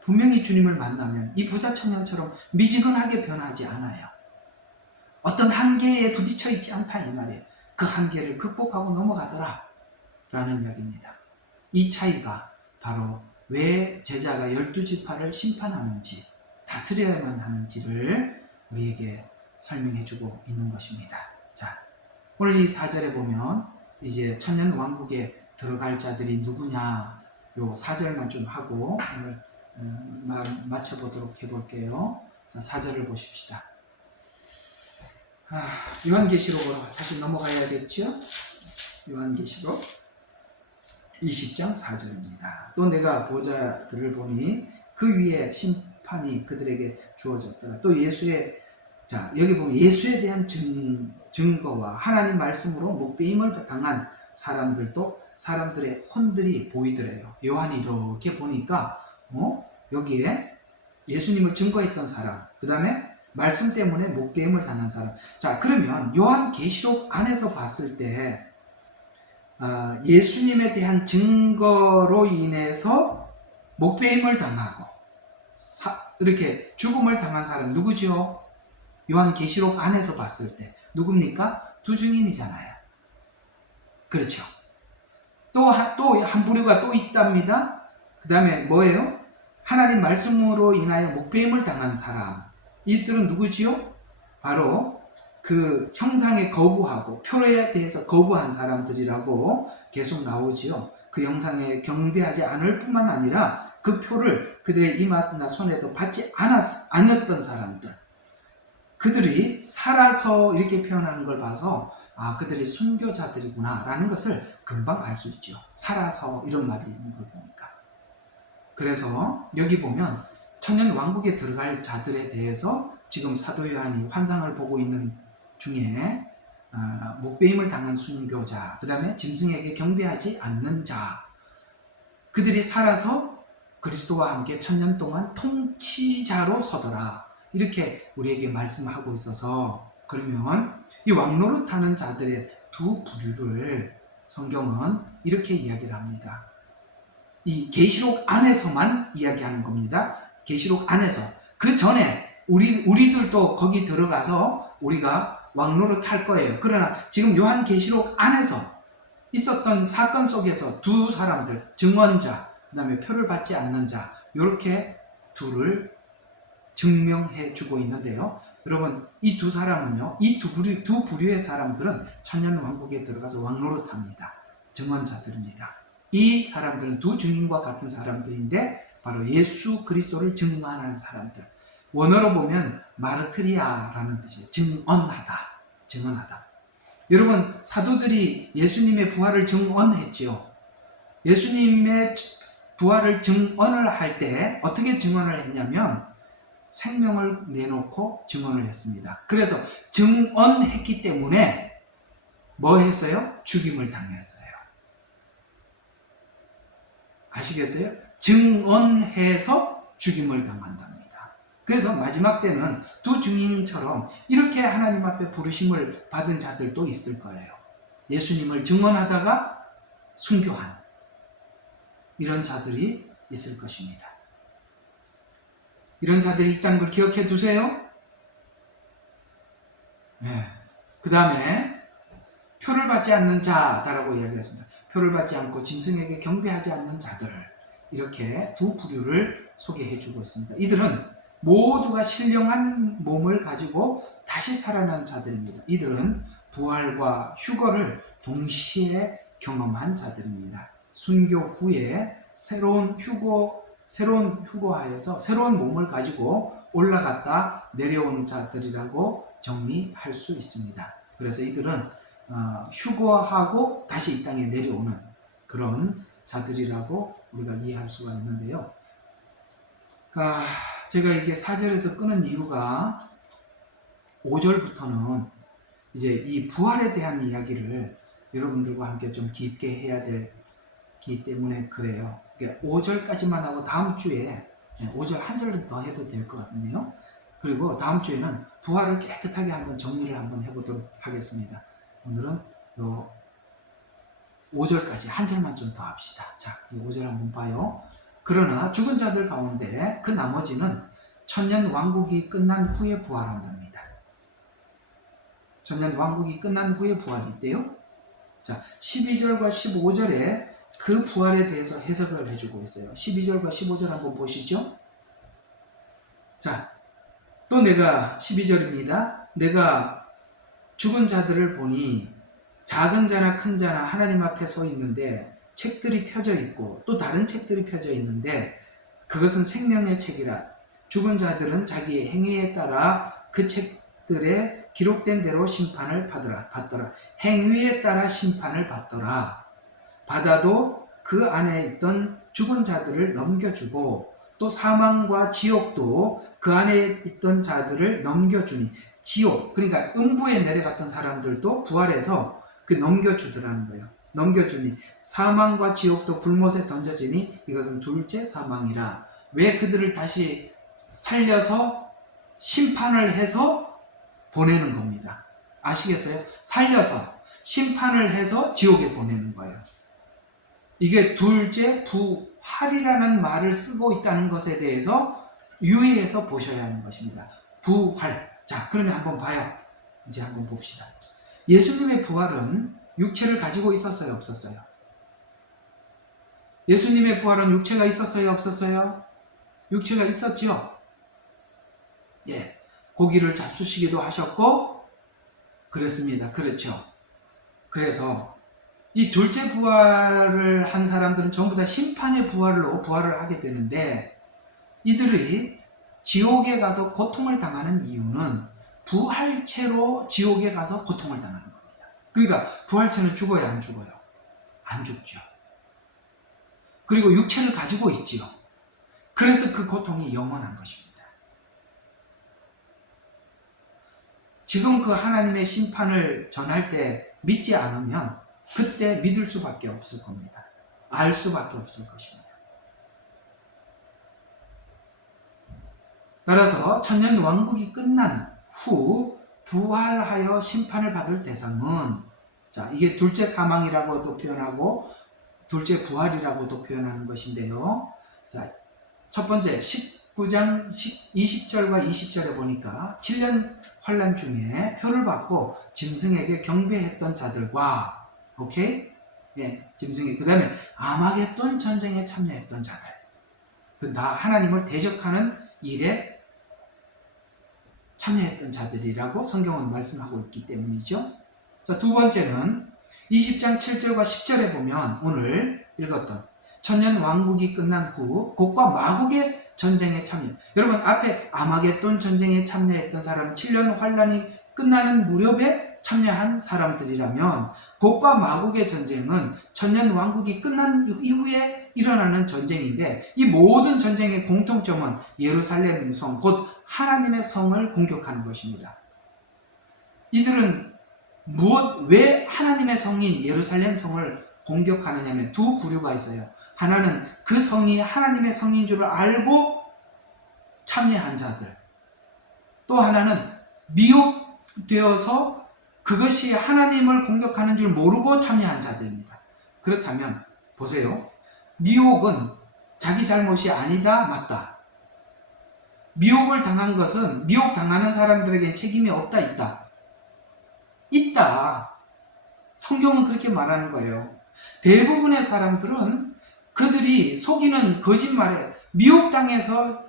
분명히 주님을 만나면 이 부자 청년처럼 미지근하게 변하지 않아요. 어떤 한계에 부딪혀 있지 않다, 이 말이에요. 그 한계를 극복하고 넘어가더라 라는 이야기입니다. 이 차이가 바로 왜 제자가 12지파를 심판하는지, 다스려야만 하는지를 우리에게 설명해주고 있는 것입니다. 자, 오늘 이 4절에 보면 이제 천년 왕국에 들어갈 자들이 누구냐, 요 4절만 좀 하고 오늘 마쳐보도록 해볼게요. 자, 4절을 보십시다. 요한계시록으로 다시 넘어가야겠죠? 요한계시록 20장 4절입니다. 또 내가 보좌들을 보니 그 위에 심판이 그들에게 주어졌더라. 또 예수의, 자, 여기 보면 예수에 대한 증거와 하나님 말씀으로 목배임을 당한 사람들도 사람들의 혼들이 보이더래요. 요한이 이렇게 보니까 여기에 예수님을 증거했던 사람, 그 다음에 말씀 때문에 목배임을 당한 사람. 자, 그러면 요한계시록 안에서 봤을 때 예수님에 대한 증거로 인해서 목배임을 당하고 이렇게 죽음을 당한 사람 누구죠? 요한계시록 안에서 봤을 때 누굽니까? 두 증인이잖아요. 그렇죠. 또 한 부류가 또 있답니다. 그 다음에 뭐예요? 하나님 말씀으로 인하여 목배임을 당한 사람. 이들은 누구지요? 바로 그 형상에 거부하고 표에 대해서 거부한 사람들이라고 계속 나오지요. 그 형상에 경배하지 않을 뿐만 아니라 그 표를 그들의 이마나 손에도 받지 않았던 사람들. 그들이 살아서 이렇게 표현하는 걸 봐서 그들이 순교자들이구나 라는 것을 금방 알 수 있죠. 살아서 이런 말이 있는 걸 보니까. 그래서 여기 보면 천년 왕국에 들어갈 자들에 대해서 지금 사도 요한이 환상을 보고 있는 중에 목배임을 당한 순교자, 그 다음에 짐승에게 경배하지 않는 자, 그들이 살아서 그리스도와 함께 천년 동안 통치자로 서더라, 이렇게 우리에게 말씀하고 있어서, 그러면 이 왕노릇하는 자들의 두 부류를 성경은 이렇게 이야기를 합니다. 이 계시록 안에서만 이야기하는 겁니다. 계시록 안에서. 그 전에 우리들도 거기 들어가서 우리가 왕노릇 할 거예요. 그러나 지금 요한계시록 안에서 있었던 사건 속에서 두 사람들, 증언자, 그 다음에 표를 받지 않는 자, 이렇게 둘을 증명해 주고 있는데요. 여러분, 이 두 사람은요, 이 두 부류의 사람들은 천년 왕국에 들어가서 왕노릇 합니다. 증언자들입니다. 이 사람들은 두 증인과 같은 사람들인데 바로 예수 그리스도를 증언하는 사람들. 원어로 보면 마르트리아라는 뜻이에요. 증언하다. 여러분, 사도들이 예수님의 부활을 증언했죠. 예수님의 부활을 증언을 할 때 어떻게 증언을 했냐면 생명을 내놓고 증언을 했습니다. 그래서 증언했기 때문에 뭐 했어요? 죽임을 당했어요. 아시겠어요? 증언해서 죽임을 당한답니다. 그래서 마지막 때는 두 증인처럼 이렇게 하나님 앞에 부르심을 받은 자들도 있을 거예요. 예수님을 증언하다가 순교한 이런 자들이 있을 것입니다. 이런 자들이 있다는 걸 기억해 두세요. 네. 그 다음에 표를 받지 않는 자다라고 이야기했습니다. 표를 받지 않고 짐승에게 경배하지 않는 자들, 이렇게 두 부류를 소개해 주고 있습니다. 이들은 모두가 신령한 몸을 가지고 다시 살아난 자들입니다. 이들은 부활과 휴거를 동시에 경험한 자들입니다. 순교 후에 새로운 휴거하여서 새로운 몸을 가지고 올라갔다 내려온 자들이라고 정리할 수 있습니다. 그래서 이들은 휴거하고 다시 이 땅에 내려오는 그런 자들이라고 우리가 이해할 수가 있는데요. 제가 이게 4절에서 끄는 이유가 5절부터는 이제 이 부활에 대한 이야기를 여러분들과 함께 좀 깊게 해야 되기 때문에 그래요. 5절까지만 하고 다음 주에 5절 한 절은 더 해도 될 것 같은데요. 그리고 다음 주에는 부활을 깨끗하게 한번 정리를 한번 해보도록 하겠습니다. 오늘은 요 5절까지 한 절만 좀 더 합시다. 자, 이 5절 한번 봐요. 그러나 죽은 자들 가운데 그 나머지는 천년 왕국이 끝난 후에 부활한답니다. 천년 왕국이 끝난 후에 부활이 있대요. 자, 12절과 15절에 그 부활에 대해서 해석을 해주고 있어요. 12절과 15절 한번 보시죠. 자, 또 내가 12절입니다. 내가 죽은 자들을 보니 작은 자나 큰 자나 하나님 앞에 서 있는데 책들이 펴져 있고 또 다른 책들이 펴져 있는데 그것은 생명의 책이라. 죽은 자들은 자기의 행위에 따라 그 책들에 기록된 대로 심판을 받더라. 행위에 따라 심판을 받더라. 받아도 그 안에 있던 죽은 자들을 넘겨주고 또 사망과 지옥도 그 안에 있던 자들을 넘겨주니, 지옥, 그러니까 음부에 내려갔던 사람들도 부활해서 그 넘겨주더라는 거예요. 넘겨주니 사망과 지옥도 불못에 던져지니 이것은 둘째 사망이라. 왜 그들을 다시 살려서 심판을 해서 보내는 겁니다. 아시겠어요? 살려서 심판을 해서 지옥에 보내는 거예요. 이게 둘째 부활이라는 말을 쓰고 있다는 것에 대해서 유의해서 보셔야 하는 것입니다. 부활. 자, 그러면 한번 봐요. 이제 한번 봅시다. 예수님의 부활은 육체를 가지고 있었어요, 없었어요? 예수님의 부활은 육체가 있었어요, 없었어요? 육체가 있었죠? 예. 고기를 잡수시기도 하셨고, 그랬습니다. 그렇죠. 그래서 이 둘째 부활을 한 사람들은 전부 다 심판의 부활로 부활을 하게 되는데, 이들이 지옥에 가서 고통을 당하는 이유는 부활체로 지옥에 가서 고통을 당하는 겁니다. 그러니까 부활체는 죽어요, 안 죽어요? 안 죽죠. 그리고 육체를 가지고 있지요. 그래서 그 고통이 영원한 것입니다. 지금 그 하나님의 심판을 전할 때 믿지 않으면 그때 믿을 수밖에 없을 겁니다. 알 수밖에 없을 것입니다. 따라서 천년 왕국이 끝난 후 부활하여 심판을 받을 대상은, 자, 이게 둘째 사망이라고도 표현하고 둘째 부활이라고도 표현하는 것인데요. 자, 첫 번째 19장 20절과 20절에 보니까 7년 환란 중에 표를 받고 짐승에게 경배했던 자들과, 오케이? 예, 짐승이, 그 다음에 아마겟돈 전쟁에 참여했던 자들, 그 다 하나님을 대적하는 일에 참여했던 자들이라고 성경은 말씀하고 있기 때문이죠. 자, 두 번째는 20장 7절과 10절에 보면 오늘 읽었던 천년 왕국이 끝난 후 곡과 마곡의 전쟁에 참여. 여러분, 앞에 아마겟돈 전쟁에 참여했던 사람, 7년 환란이 끝나는 무렵에 참여한 사람들이라면 곡과 마곡의 전쟁은 천년 왕국이 끝난 이후에 일어나는 전쟁인데, 이 모든 전쟁의 공통점은 예루살렘 성, 곧 하나님의 성을 공격하는 것입니다. 이들은 왜 하나님의 성인 예루살렘 성을 공격하느냐면 두 부류가 있어요. 하나는 그 성이 하나님의 성인 줄 알고 참여한 자들, 또 하나는 미혹되어서 그것이 하나님을 공격하는 줄 모르고 참여한 자들입니다. 그렇다면 보세요. 미혹은 자기 잘못이 아니다, 맞다. 미혹을 당한 것은 미혹당하는 사람들에게 책임이 없다, 있다? 있다. 성경은 그렇게 말하는 거예요. 대부분의 사람들은 그들이 속이는 거짓말에 미혹당해서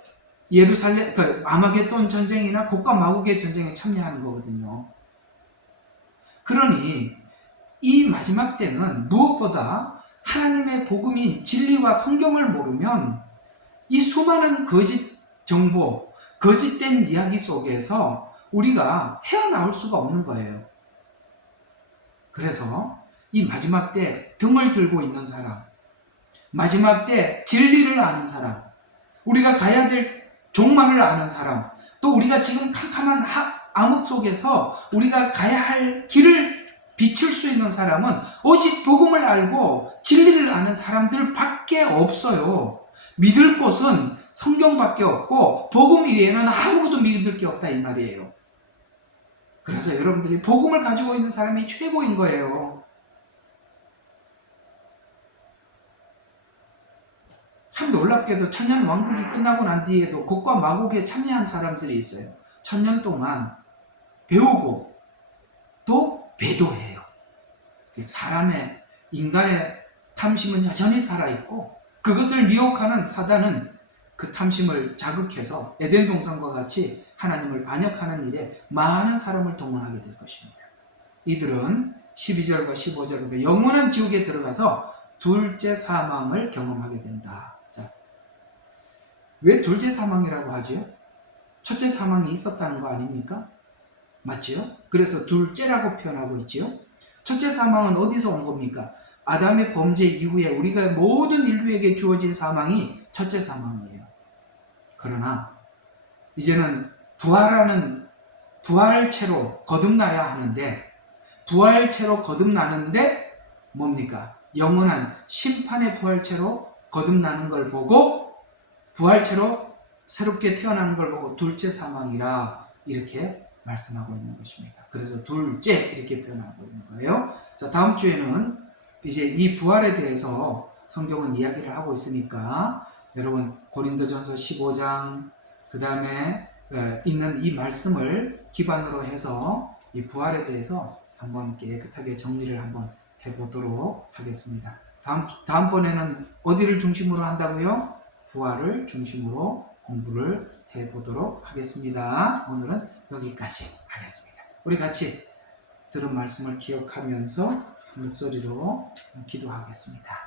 예루살렘, 아마겟돈 전쟁이나 곡과 마곡의 전쟁에 참여하는 거거든요. 그러니 이 마지막 때는 무엇보다 하나님의 복음인 진리와 성경을 모르면 이 수많은 거짓 정보, 거짓된 이야기 속에서 우리가 헤어나올 수가 없는 거예요. 그래서 이 마지막 때 등을 들고 있는 사람, 마지막 때 진리를 아는 사람, 우리가 가야 될 종말을 아는 사람, 또 우리가 지금 캄캄한 암흑 속에서 우리가 가야 할 길을 비출 수 있는 사람은 오직 복음을 알고 진리를 아는 사람들 밖에 없어요. 믿을 곳은 성경밖에 없고 복음 이외에는 아무것도 믿을 게 없다, 이 말이에요. 그래서 여러분들이 복음을 가지고 있는 사람이 최고인 거예요. 참 놀랍게도 천년 왕국이 끝나고 난 뒤에도 곡과 마곡에 참여한 사람들이 있어요. 천년 동안 배우고 또 배도해요. 사람의, 인간의 탐심은 여전히 살아있고 그것을 미혹하는 사단은 그 탐심을 자극해서 에덴 동산과 같이 하나님을 반역하는 일에 많은 사람을 동원하게 될 것입니다. 이들은 12절과 15절과 영원한 지옥에 들어가서 둘째 사망을 경험하게 된다. 자, 왜 둘째 사망이라고 하죠? 첫째 사망이 있었다는 거 아닙니까? 맞지요? 그래서 둘째라고 표현하고 있지요. 첫째 사망은 어디서 온 겁니까? 아담의 범죄 이후에 우리가 모든 인류에게 주어진 사망이 첫째 사망이에요. 그러나 이제는 부활하는 부활체로 거듭나야 하는데 부활체로 거듭나는데 뭡니까? 영원한 심판의 부활체로 거듭나는 걸 보고 부활체로 새롭게 태어나는 걸 보고 둘째 사망이라 이렇게 말씀하고 있는 것입니다. 그래서 둘째 이렇게 표현하고 있는 거예요. 자, 다음 주에는 이제 이 부활에 대해서 성경은 이야기를 하고 있으니까 여러분 고린도전서 15장 그 다음에 있는 이 말씀을 기반으로 해서 이 부활에 대해서 한번 깨끗하게 정리를 한번 해보도록 하겠습니다. 다음번에는 어디를 중심으로 한다고요? 부활을 중심으로 공부를 해보도록 하겠습니다. 오늘은 여기까지 하겠습니다. 우리 같이 들은 말씀을 기억하면서 목소리로 기도하겠습니다.